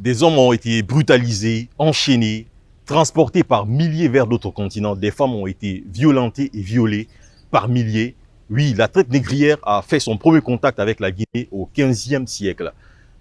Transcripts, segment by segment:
Des hommes ont été brutalisés, enchaînés, transportés par milliers vers d'autres continents. Des femmes ont été violentées et violées par milliers. Oui, la traite négrière a fait son premier contact avec la Guinée au XVe siècle.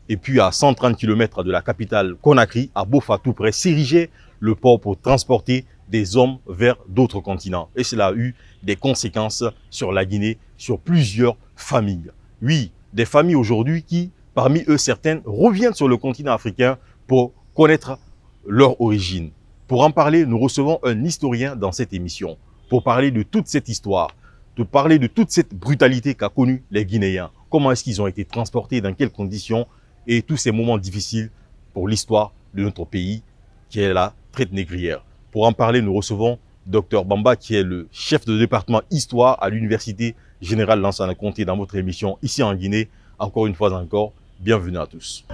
Et puis à 130 km de la capitale Conakry, à Boffa tout près, s'érigeait le port pour transporter des hommes vers d'autres continents. Et cela a eu des conséquences sur la Guinée, sur plusieurs familles. Oui, des familles aujourd'hui qui, parmi eux certaines, reviennent sur le continent africain pour connaître leur origine. Pour en parler, nous recevons un historien dans cette émission, pour parler de toute cette histoire, de parler de toute cette brutalité qu'a connue les Guinéens. Comment est-ce qu'ils ont été transportés, dans quelles conditions, et tous ces moments difficiles pour l'histoire de notre pays, qui est la traite négrière. Pour en parler, nous recevons Dr Bamba, qui est le chef de département Histoire à l'Université Générale Lansana Conté dans votre émission ici en Guinée. Encore une fois encore, bienvenue à tous.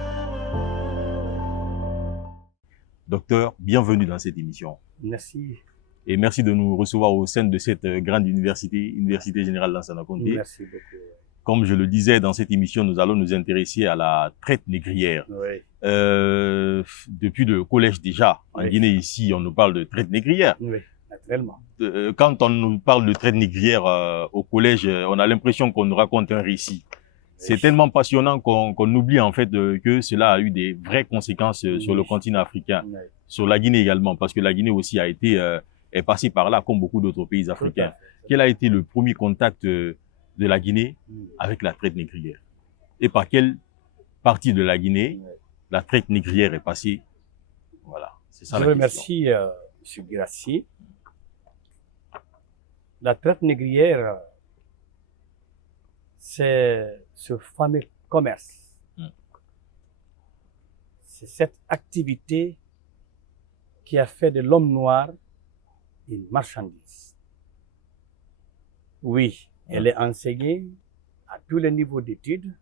Docteur, bienvenue dans cette émission. Merci. Et merci de nous recevoir au sein de cette grande université, Université Générale Lansana Conté. Merci beaucoup. Comme je le disais dans cette émission, nous allons nous intéresser à la traite négrière. Oui. Depuis le collège déjà, en Guinée ici, on nous parle de traite négrière. Oui, naturellement. Quand on nous parle de traite négrière au collège, on a l'impression qu'on nous raconte un récit. C'est tellement passionnant qu'on oublie en fait que cela a eu des vraies conséquences sur le continent africain, sur la Guinée également, parce que la Guinée aussi a été est passée par là comme beaucoup d'autres pays africains. Quel a été le premier contact de la Guinée avec la traite négrière? Et par quelle partie de la Guinée la traite négrière est passée? Voilà, c'est ça la question. Je remercie M. Guirassy. La traite négrière, c'est ce fameux commerce. C'est cette activité qui a fait de l'homme noir une marchandise. Oui, elle est enseignée à tous les niveaux d'études,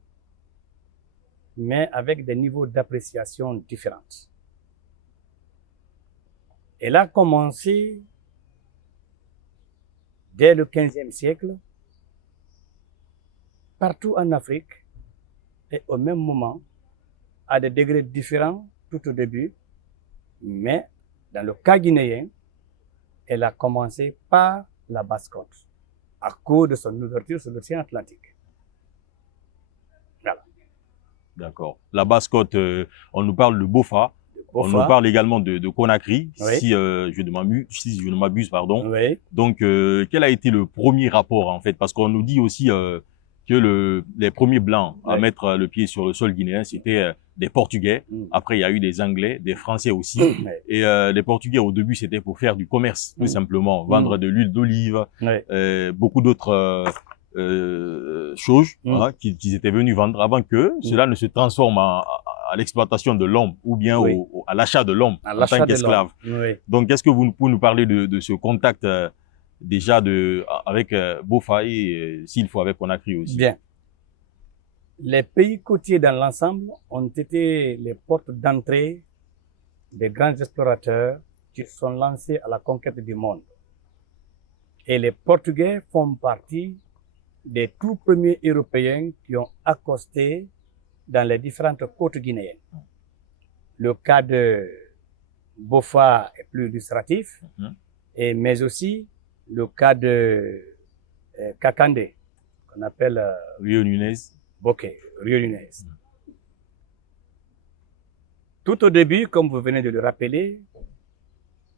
mais avec des niveaux d'appréciation différents. Elle a commencé dès le XVe siècle, partout en Afrique, et au même moment, à des degrés différents tout au début, mais dans le cas guinéen, elle a commencé par la Basse-Côte, à cause de son ouverture sur l'océan Atlantique. Voilà. D'accord. La Basse-Côte, on nous parle de Boffa. On nous parle également de Conakry, si je ne m'abuse, pardon. Oui. Donc, quel a été le premier rapport, en fait? Parce qu'on nous dit aussi que les premiers Blancs à mettre le pied sur le sol guinéen, c'était des Portugais. Après, il y a eu des Anglais, des Français aussi. Et les Portugais, au début, c'était pour faire du commerce, tout simplement. Vendre de l'huile d'olive, beaucoup d'autres choses qu'ils étaient venus vendre avant que cela ne se transforme à l'exploitation de l'homme ou bien à l'achat de l'homme en tant qu'esclave. Donc, est-ce que vous pouvez nous parler de ce contact déjà avec Boffa et s'il faut avec Conakry aussi? Bien. Les pays côtiers dans l'ensemble ont été les portes d'entrée des grands explorateurs qui sont lancés à la conquête du monde. Et les Portugais font partie des tout premiers Européens qui ont accosté dans les différentes côtes guinéennes. Le cas de Boffa est plus illustratif, mais aussi le cas de Kakande, qu'on appelle Rio Nunez. Bokeh, Rio Nunez. Tout au début, comme vous venez de le rappeler,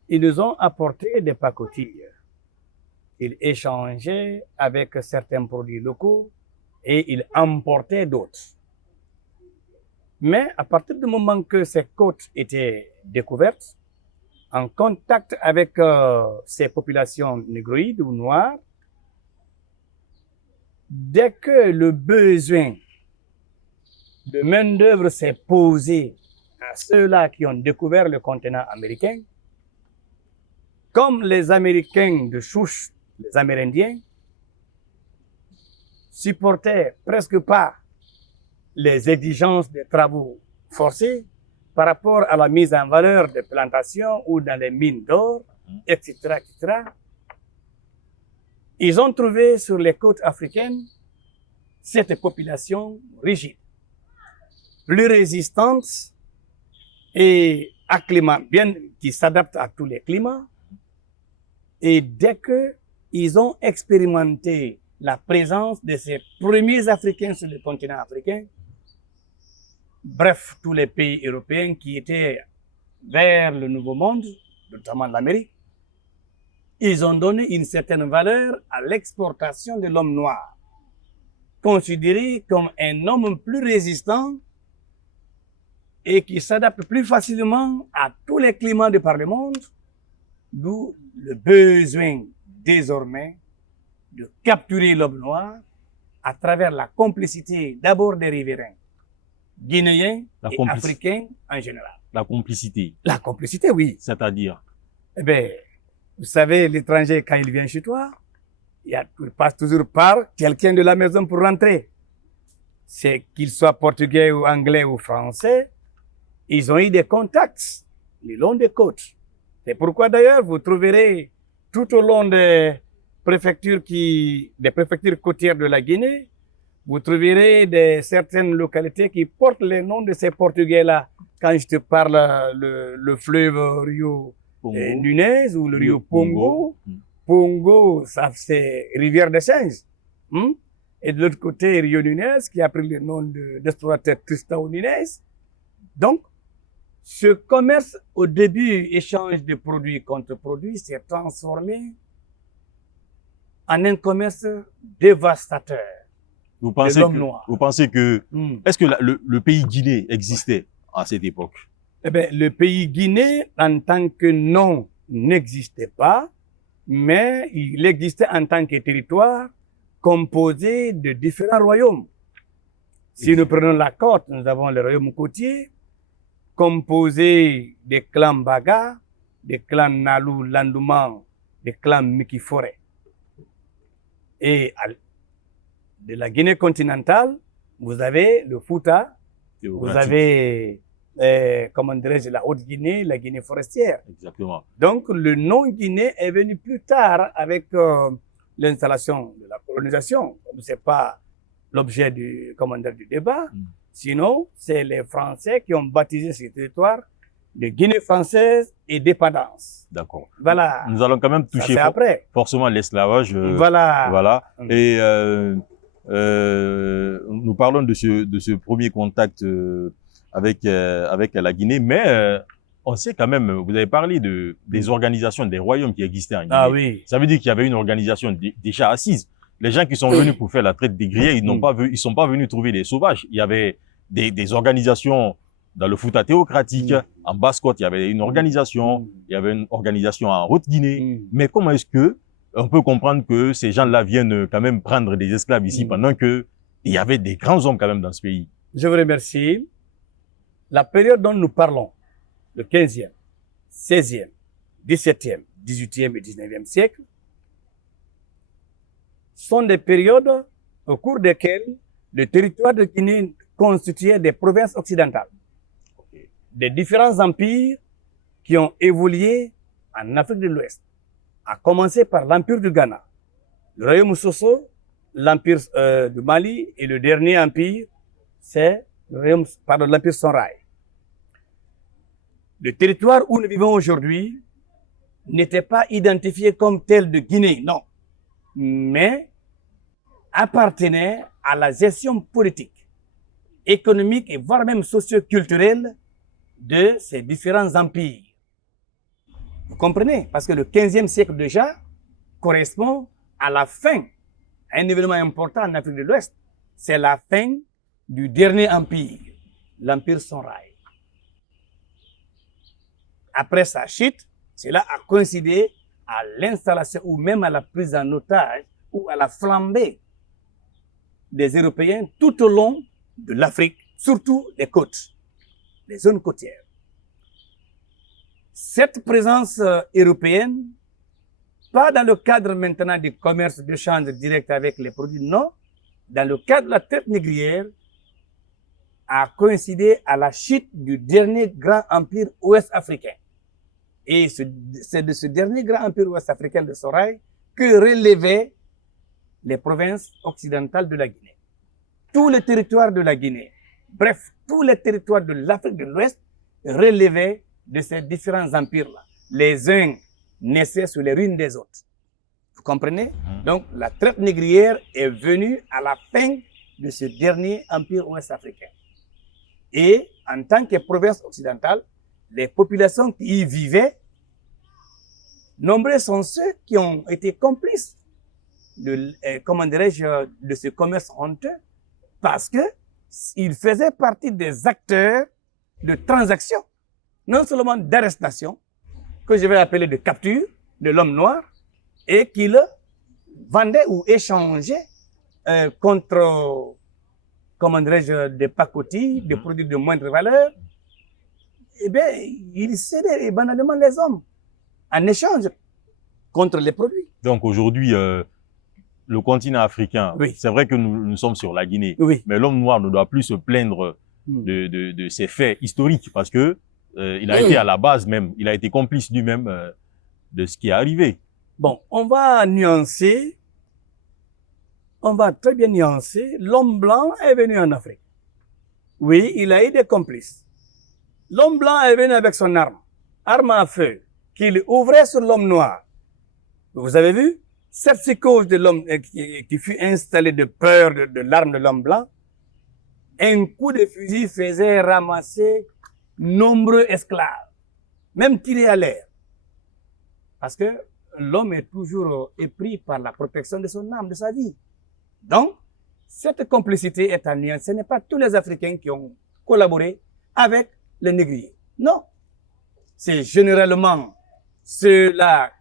ils nous ont apporté des pacotilles. Ils échangeaient avec certains produits locaux et ils importaient d'autres. Mais à partir du moment que ces côtes étaient découvertes, en contact avec ces populations négroïdes ou noires, dès que le besoin de main-d'œuvre s'est posé à ceux-là qui ont découvert le continent américain, comme les Américains de souche, les Amérindiens, supportaient presque pas les exigences des travaux forcés par rapport à la mise en valeur des plantations ou dans les mines d'or, etc., etc., ils ont trouvé sur les côtes africaines cette population rigide, plus résistante et à climat bien, qui s'adapte à tous les climats. Et dès qu'ils ont expérimenté la présence de ces premiers Africains sur le continent africain, bref, tous les pays européens qui étaient vers le Nouveau Monde, notamment l'Amérique, ils ont donné une certaine valeur à l'exportation de l'homme noir, considéré comme un homme plus résistant et qui s'adapte plus facilement à tous les climats de par le monde, d'où le besoin désormais de capturer l'homme noir à travers la complicité d'abord des riverains guinéens et africains en général. La complicité. La complicité, oui. C'est-à-dire? Eh bien, vous savez, l'étranger, quand il vient chez toi, il passe toujours par quelqu'un de la maison pour rentrer. C'est qu'il soit portugais ou anglais ou français, ils ont eu des contacts le long des côtes. C'est pourquoi d'ailleurs, vous trouverez tout au long des préfectures côtières de la Guinée, vous trouverez certaines localités qui portent les noms de ces Portugais-là. Quand je te parle le fleuve Rio Nunez ou le Rio Pongo, Pongo, ça c'est rivière d'échange. Et de l'autre côté, Rio Nunez, qui a pris le nom d'explorateur Tristan Nunez. Donc, ce commerce, au début, échange de produits contre produits, s'est transformé en un commerce dévastateur. Vous pensez que est-ce que le pays Guinée existait à cette époque? Eh bien, le pays Guinée, en tant que nom, n'existait pas, mais il existait en tant que territoire composé de différents royaumes. Si nous prenons la côte, nous avons le royaume côtier, composé des clans Baga, des clans Nalou, Landouman, des clans Miki-Forêt. Et de la Guinée continentale, vous avez le Fouta, vous avez, comment dirais-je, la Haute-Guinée, la Guinée forestière. Exactement. Donc, le nom Guinée est venu plus tard avec l'installation de la colonisation. Ce n'est pas l'objet du débat. Sinon, c'est les Français qui ont baptisé ce territoire de Guinée française et dépendance. D'accord. Voilà. Nous allons quand même toucher forcément l'esclavage. Voilà. Voilà. Et nous parlons de ce premier contact avec la Guinée, mais on sait quand même, vous avez parlé des organisations, des royaumes qui existaient en Guinée. Ah oui. Ça veut dire qu'il y avait une organisation déjà assise. Les gens qui sont venus pour faire la traite des grillés, ils sont pas venus trouver des sauvages. Il y avait des organisations dans le Fouta théocratique, en Basse-Côte, il y avait une organisation, il y avait une organisation en Haute-Guinée. Mais comment est-ce que on peut comprendre que ces gens-là viennent quand même prendre des esclaves ici pendant que il y avait des grands hommes quand même dans ce pays? Je vous remercie. La période dont nous parlons, le 15e, 16e, 17e, 18e et 19e siècle, sont des périodes au cours desquelles le territoire de Guinée constituait des provinces occidentales, des différents empires qui ont évolué en Afrique de l'Ouest, à commencer par l'empire du Ghana, le royaume Soso, l'empire du Mali et le dernier empire, c'est l'empire Songhai. Le territoire où nous vivons aujourd'hui n'était pas identifié comme tel de Guinée, non, mais appartenait à la gestion politique, économique et voire même socio-culturelle de ces différents empires. Vous comprenez? Parce que le 15e siècle déjà correspond à la fin, à un événement important en Afrique de l'Ouest. C'est la fin du dernier empire, l'empire Songhai. Après sa chute, cela a coïncidé à l'installation ou même à la prise en otage ou à la flambée des Européens tout au long de l'Afrique, surtout les côtes, les zones côtières. Cette présence européenne, pas dans le cadre maintenant du commerce d'échange direct avec les produits, non, dans le cadre de la traite négrière, a coïncidé à la chute du dernier grand empire ouest-africain. Et c'est de ce dernier grand empire ouest-africain de Songhai que relevaient les provinces occidentales de la Guinée. Tous les territoires de la Guinée, bref, tous les territoires de l'Afrique de l'Ouest relevaient de ces différents empires-là. Les uns naissaient sous les ruines des autres. Vous comprenez? Donc, la traite négrière est venue à la fin de ce dernier empire ouest-africain. Et en tant que province occidentale, les populations qui y vivaient, nombreux sont ceux qui ont été complices de, comment dirais-je, de ce commerce honteux, parce que ils faisaient partie des acteurs de transactions, non seulement d'arrestation, que je vais appeler de capture de l'homme noir, et qu'ils vendaient ou échangeaient contre, comment dirais-je, des pacotilles, des produits de moindre valeur. Eh bien, ils cédaient banalement les hommes en échange contre les produits. Donc aujourd'hui, le continent africain, Oui. c'est vrai que nous sommes sur la Guinée, Oui. mais l'homme noir ne doit plus se plaindre de ces faits historiques parce que il a été à la base même, il a été complice lui-même de ce qui est arrivé. Bon, on va nuancer, on va très bien nuancer. L'homme blanc est venu en Afrique. Oui, il a eu des complices. L'homme blanc est venu avec son arme à feu, qu'il ouvrait sur l'homme noir. Vous avez vu? Cette psychose de l'homme qui fut installée de peur de l'arme de l'homme blanc, un coup de fusil faisait ramasser nombreux esclaves, même tirés à l'air. Parce que l'homme est toujours épris par la protection de son âme, de sa vie. Donc, cette complicité est en lien. Ce n'est pas tous les Africains qui ont collaboré avec les négriers. Non. C'est généralement ceux-là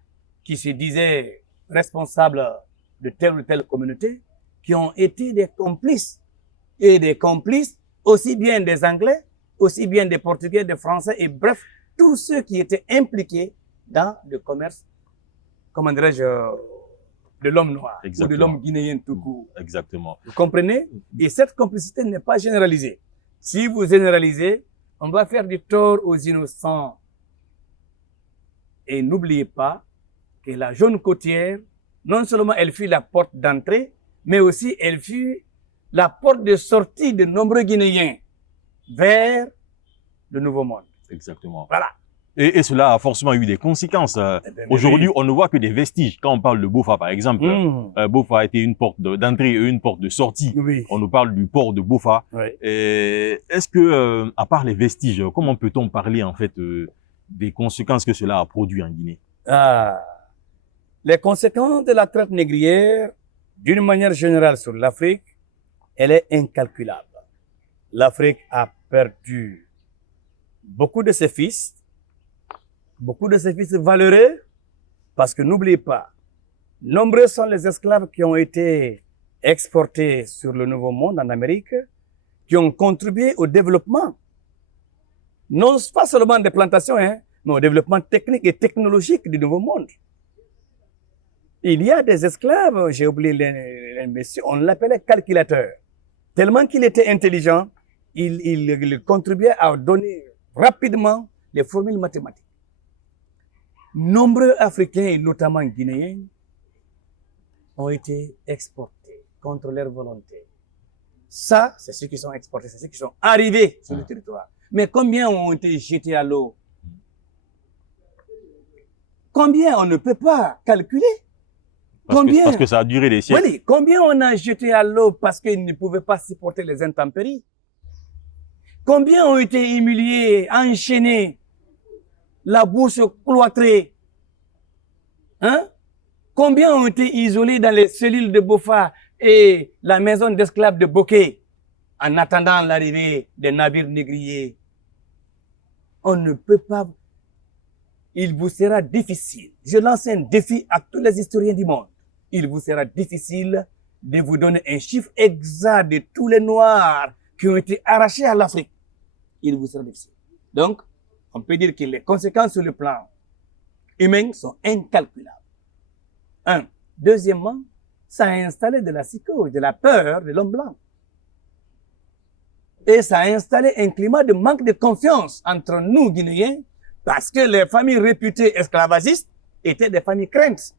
qui se disaient responsables de telle ou telle communauté qui ont été des complices. Et des complices, aussi bien des Anglais, aussi bien des Portugais, des Français, et bref, tous ceux qui étaient impliqués dans le commerce, comment dirais-je, de l'homme noir. Exactement. Ou de l'homme guinéen tout court. Exactement. Vous comprenez? Et cette complicité n'est pas généralisée. Si vous généralisez, on va faire du tort aux innocents. Et n'oubliez pas que la zone côtière, non seulement elle fut la porte d'entrée, mais aussi elle fut la porte de sortie de nombreux Guinéens vers le Nouveau Monde. Exactement. Voilà. Et cela a forcément eu des conséquences. Aujourd'hui, on ne voit que des vestiges. Quand on parle de Boffa, par exemple, Boffa a été une porte d'entrée et une porte de sortie. Oui. On nous parle du port de Boffa. Oui. Est-ce que, à part les vestiges, comment peut-on parler en fait des conséquences que cela a produit en Guinée? Les conséquences de la traite négrière, d'une manière générale sur l'Afrique, elle est incalculable. L'Afrique a perdu beaucoup de ses fils valeureux, parce que n'oubliez pas, nombreux sont les esclaves qui ont été exportés sur le Nouveau Monde en Amérique, qui ont contribué au développement, non pas seulement des plantations, mais au développement technique et technologique du Nouveau Monde. Il y a des esclaves, j'ai oublié les messieurs, on l'appelait calculateur. Tellement qu'il était intelligent, il contribuait à donner rapidement les formules mathématiques. Nombreux Africains, et notamment Guinéens, ont été exportés contre leur volonté. Ça, c'est ceux qui sont exportés, c'est ceux qui sont arrivés sur le territoire. Mais combien ont été jetés à l'eau? Combien on ne peut pas calculer? Parce que ça a duré des siècles. Oui, combien on a jeté à l'eau parce qu'ils ne pouvaient pas supporter les intempéries? Combien ont été humiliés, enchaînés, la bouche cloîtrée? Combien ont été isolés dans les cellules de Boffa et la maison d'esclaves de Bokeh en attendant l'arrivée des navires négriers? On ne peut pas. Il vous sera difficile. Je lance un défi à tous les historiens du monde. Il vous sera difficile de vous donner un chiffre exact de tous les Noirs qui ont été arrachés à l'Afrique. Il vous sera difficile. Donc, on peut dire que les conséquences sur le plan humain sont incalculables. Un. Deuxièmement, ça a installé de la psychose, de la peur de l'homme blanc. Et ça a installé un climat de manque de confiance entre nous, Guinéens, parce que les familles réputées esclavagistes étaient des familles craintes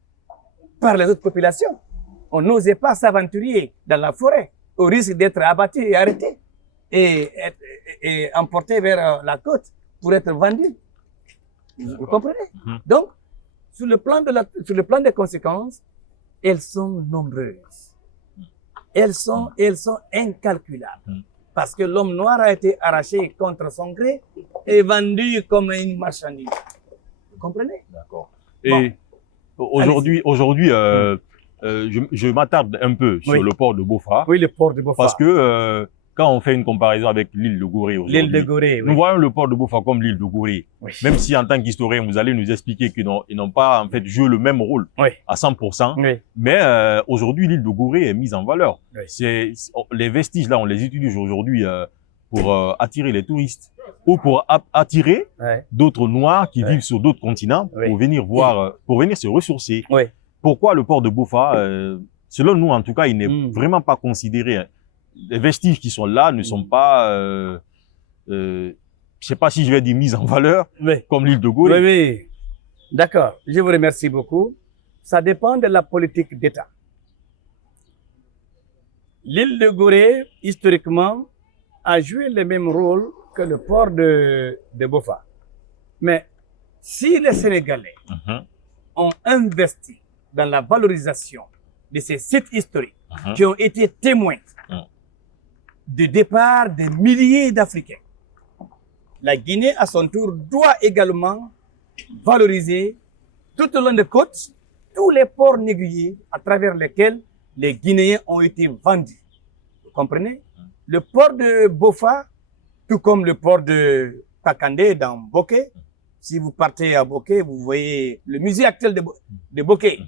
par les autres populations. On n'osait pas s'aventurer dans la forêt au risque d'être abattu et arrêté et emporté vers la côte pour être vendues. Vous comprenez? Donc, sur le plan des conséquences, elles sont nombreuses. Elles sont incalculables. Parce que l'homme noir a été arraché contre son gré et vendu comme une marchandise. Vous comprenez? D'accord. Et aujourd'hui, je m'attarde un peu sur le port de Boffa. Oui, le port de Boffa. Parce que quand on fait une comparaison avec l'île de Gorée aujourd'hui, l'île de Gorée, nous voyons le port de Boffa comme l'île de Gorée. Oui. Même si en tant qu'historien, vous allez nous expliquer qu'ils n'ont pas en fait joué le même rôle à 100%. Oui. Mais aujourd'hui, l'île de Gorée est mise en valeur. Oui. Les vestiges là, on les utilise aujourd'hui pour attirer les touristes ou pour attirer d'autres Noirs qui vivent sur d'autres continents pour venir voir, pour venir se ressourcer. Pourquoi le port de Boffa, selon nous en tout cas, il n'est vraiment pas considéré. Les vestiges qui sont là ne sont pas, je sais pas si je vais dire mise en valeur, comme l'île de Gorée. Oui. D'accord. Je vous remercie beaucoup. Ça dépend de la politique d'État. L'île de Gorée, historiquement, a joué le même rôle que le port de Boffa. Mais si les Sénégalais ont investi dans la valorisation de ces sites historiques qui ont été témoins du départ des milliers d'Africains, la Guinée, à son tour, doit également valoriser tout au long des côtes tous les ports négriers à travers lesquels les Guinéens ont été vendus. Vous comprenez? Le port de Boffa, tout comme le port de Kakandé dans Boké, si vous partez à Boké, vous voyez le musée actuel de Boké.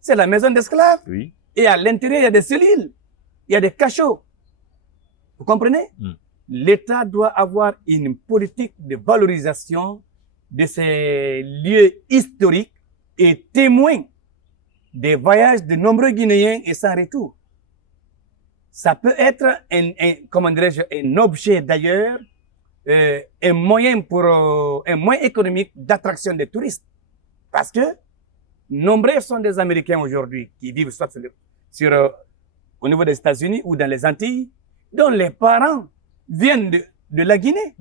C'est la maison d'esclaves. Oui. Et à l'intérieur, il y a des cellules, il y a des cachots. Vous comprenez? L'État doit avoir une politique de valorisation de ces lieux historiques et témoins des voyages de nombreux Guinéens et sans retour. Ça peut être comment dirais-je, un objet d'ailleurs, un moyen économique d'attraction des touristes. Parce que nombreux sont des Américains aujourd'hui qui vivent soit au niveau des États-Unis ou dans les Antilles, dont les parents viennent de la Guinée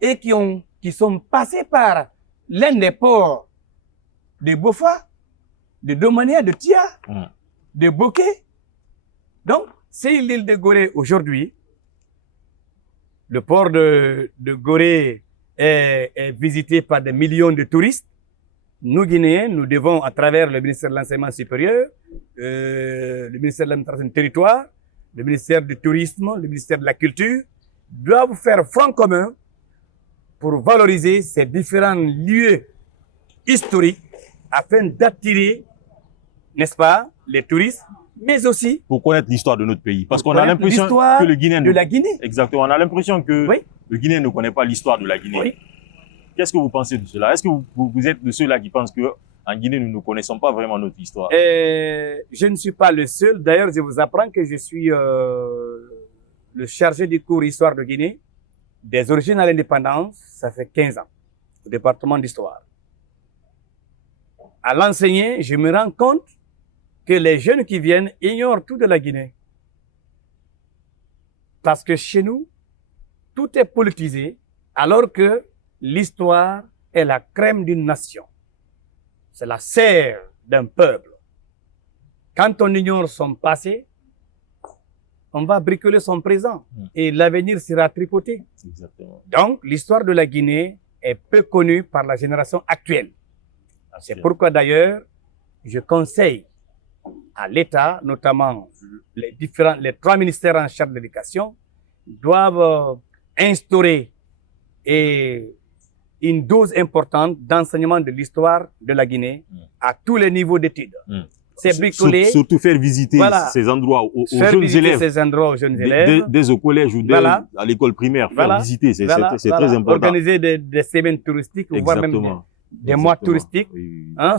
et qui sont passés par l'un des ports de Boffa, de Domania, de Tia, de Boké. Donc, si l'île de Gorée aujourd'hui, le port de Gorée est visité par des millions de touristes, nous Guinéens, nous devons, à travers le ministère de l'Enseignement supérieur, le ministère de l'Administration du territoire, le ministère du Tourisme, le ministère de la Culture, doivent faire front commun pour valoriser ces différents lieux historiques afin d'attirer, n'est-ce pas, les touristes, mais aussi pour connaître l'histoire de notre pays. Parce qu'on a l'impression que le Guinéen de la Guinée. Exactement, on a l'impression que le Guinéen ne connaît pas l'histoire de la Guinée. Oui. Qu'est-ce que vous pensez de cela? Est-ce que vous êtes de ceux-là qui pensent que en Guinée, nous ne connaissons pas vraiment notre histoire? Je ne suis pas le seul. D'ailleurs, je vous apprends que je suis le chargé du cours Histoire de Guinée, des origines à l'indépendance, ça fait 15 ans, au département d'histoire. À l'enseigner, je me rends compte que les jeunes qui viennent ignorent tout de la Guinée. Parce que chez nous, tout est politisé, alors que l'histoire est la crème d'une nation. C'est la sève d'un peuple. Quand on ignore son passé, on va bricoler son présent et l'avenir sera tripoté. Exactement. Donc, l'histoire de la Guinée est peu connue par la génération actuelle. C'est pourquoi d'ailleurs, je conseille à l'État, notamment les 3 ministères en charge de l'éducation, doivent instaurer une dose importante d'enseignement de l'histoire de la Guinée à tous les niveaux d'études. C'est bricolé. Surtout faire visiter ces endroits aux jeunes élèves. Ces endroits aux jeunes élèves. Dès au collège ou à l'école primaire, faire visiter, c'est très important. Organiser des semaines touristiques, voire même des mois touristiques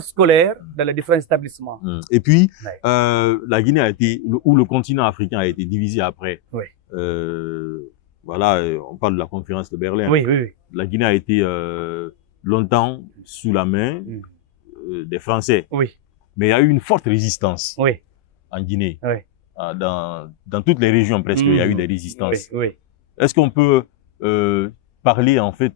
scolaires dans les différents établissements. Et puis, la Guinée a été, ou le continent africain a été divisé après. Oui. Voilà, on parle de la conférence de Berlin. Oui, oui, oui. La Guinée a été longtemps sous la main des Français. Oui. Mais il y a eu une forte résistance en Guinée. Oui. Dans toutes les régions presque, il y a eu des résistances. Oui, oui. Est-ce qu'on peut parler en fait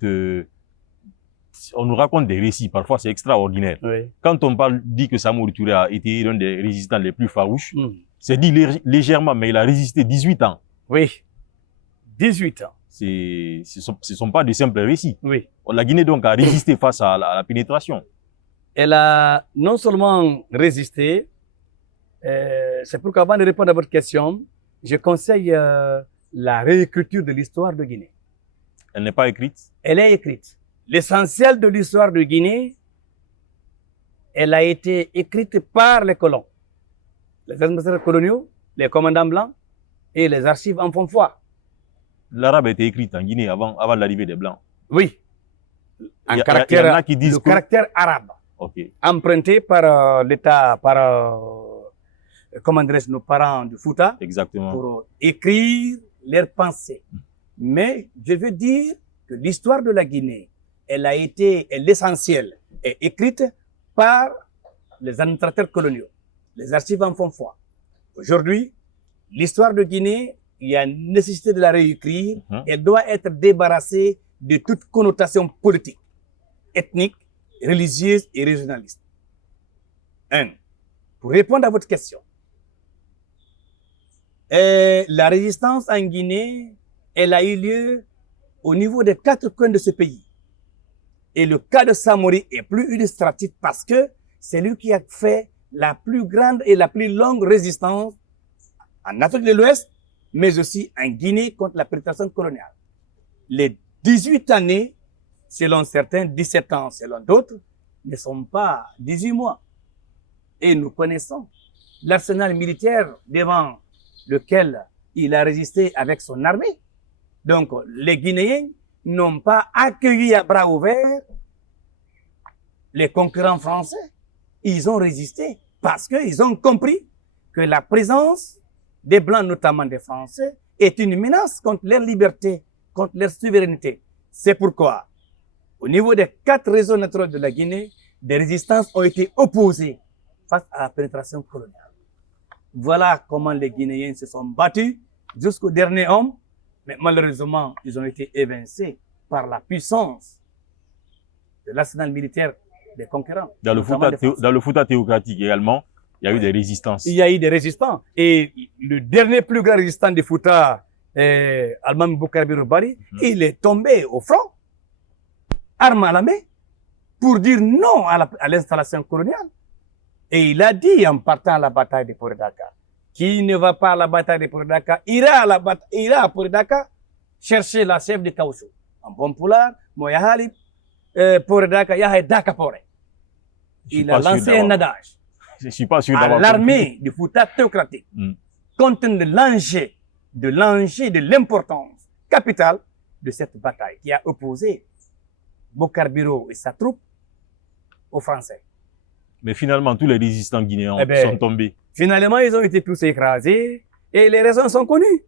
on nous raconte des récits, parfois c'est extraordinaire. Oui. Quand on dit que Samori Touré a été l'un des résistants les plus farouches, c'est dit légèrement, mais il a résisté 18 ans. Oui, 18 ans. Ce sont pas de simples récits. Oui. La Guinée donc a résisté face à la pénétration. Elle a non seulement résisté, c'est pourquoi avant de répondre à votre question, je conseille la réécriture de l'histoire de Guinée. Elle n'est pas écrite? Elle est écrite. L'essentiel de l'histoire de Guinée, elle a été écrite par les colons, les administrateurs coloniaux, les commandants blancs et les archives en font foi. L'arabe a été écrite en Guinée avant l'arrivée des Blancs. Oui. Il y en a qui disent le caractère arabe, okay, emprunté par l'État, par comment dirais-je, nos parents du Fouta, exactement, pour écrire leurs pensées. Mais je veux dire que l'histoire de la Guinée, elle a été, l'essentiel, est écrite par les administrateurs coloniaux. Les archives en font foi. Aujourd'hui, l'histoire de Guinée, il y a nécessité de la réécrire. Elle doit être débarrassée de toute connotation politique, ethnique, religieuse et régionaliste. Pour répondre à votre question, la résistance en Guinée, elle a eu lieu au niveau des 4 coins de ce pays. Et le cas de Samori est plus illustratif parce que c'est lui qui a fait la plus grande et la plus longue résistance en Afrique de l'Ouest, mais aussi en Guinée contre la pénétration coloniale. Les 18 années, selon certains, 17 ans selon d'autres, ne sont pas 18 mois. Et nous connaissons l'arsenal militaire devant lequel il a résisté avec son armée. Donc, les Guinéens n'ont pas accueilli à bras ouverts les concurrents français. Ils ont résisté parce qu'ils ont compris que la présence des Blancs, notamment des Français, est une menace contre leur liberté, contre leur souveraineté. C'est pourquoi, au niveau des 4 réseaux naturels de la Guinée, des résistances ont été opposées face à la pénétration coloniale. Voilà comment les Guinéens se sont battus jusqu'au dernier homme, mais malheureusement, ils ont été évincés par la puissance de l'arsenal militaire des concurrents. Dans le Fouta théocratique également, il y a eu des résistances. Il y a eu des résistants. Et le dernier plus grand résistant du Fouta, Almami Boukarbiro Bari, il est tombé au front, arme à la main, pour dire non à l'installation coloniale. Et il a dit en partant à la bataille de Poredaka, qui ne va pas à la bataille de Poredaka, ira à Poredaka chercher la chef de Kaouchou. En bon poulard, Moya Halib, Poredaka, Yahay Daka Pore. Il a lancé un adage. Je suis pas sûr à l'armée du Fouta théocratique, compte tenu de l'enjeu, de l'importance capitale de cette bataille qui a opposé Boukarbiro et sa troupe aux Français. Mais finalement, tous les résistants guinéens sont tombés. Finalement, ils ont été tous écrasés et les raisons sont connues.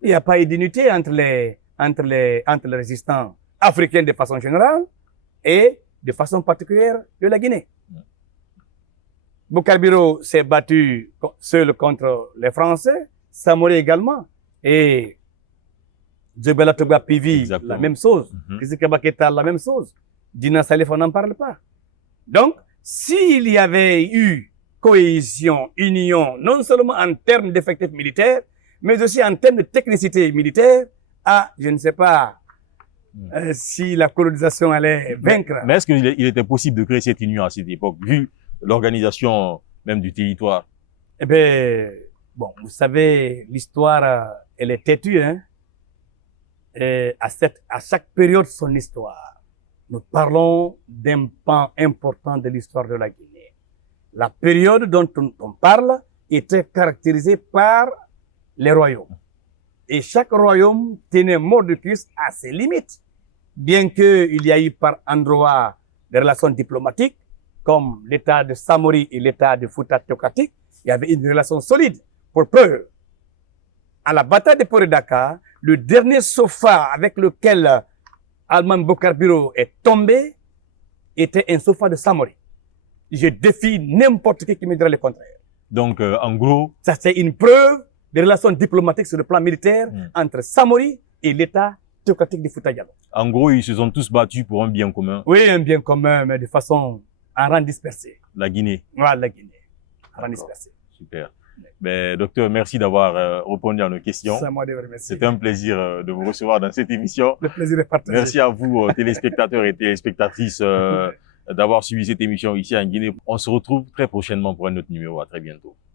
Il n'y a pas eu d'unité entre les résistants africains de façon générale et de façon particulière de la Guinée. Boukarbiro s'est battu seul contre les Français, Samori également, et Djebel Atoba Pivi, la même chose, Kizika Baketa, la même chose, Dina Salif, on n'en parle pas. Donc, s'il y avait eu cohésion, union, non seulement en termes d'effectifs militaires, mais aussi en termes de technicité militaire, je ne sais pas si la colonisation allait vaincre. Mais est-ce qu'il était possible de créer cette union à cette époque, vu l'organisation même du territoire? Eh bien, bon, vous savez, l'histoire, elle est têtue, hein. Et à chaque période, son histoire. Nous parlons d'un pan important de l'histoire de la Guinée. La période dont on parle était caractérisée par les royaumes. Et chaque royaume tenait mordicus à ses limites. Bien qu'il y a eu par endroits des relations diplomatiques, comme l'état de Samori et l'état de Fouta théocratique, il y avait une relation solide. Pour preuve, à la bataille de Poredaka, le dernier sofa avec lequel Almami Boukarbiro est tombé était un sofa de Samori. Je défie n'importe qui me dira le contraire. Donc, en gros... Ça, c'est une preuve des relations diplomatiques sur le plan militaire entre Samori et l'état théocratique de Fouta Diallo. En gros, ils se sont tous battus pour un bien commun, Oui, un bien commun, mais de façon en rang dispersé. la Guinée. Voilà, la Guinée. En rang D'accord. dispersé. Super. Ben, docteur, merci d'avoir répondu à nos questions. C'est à moi de vous remercier. C'était un plaisir de vous recevoir dans cette émission. Le plaisir est partagé. Merci à vous, téléspectateurs et téléspectatrices, d'avoir suivi cette émission ici en Guinée. On se retrouve très prochainement pour un autre numéro. À très bientôt.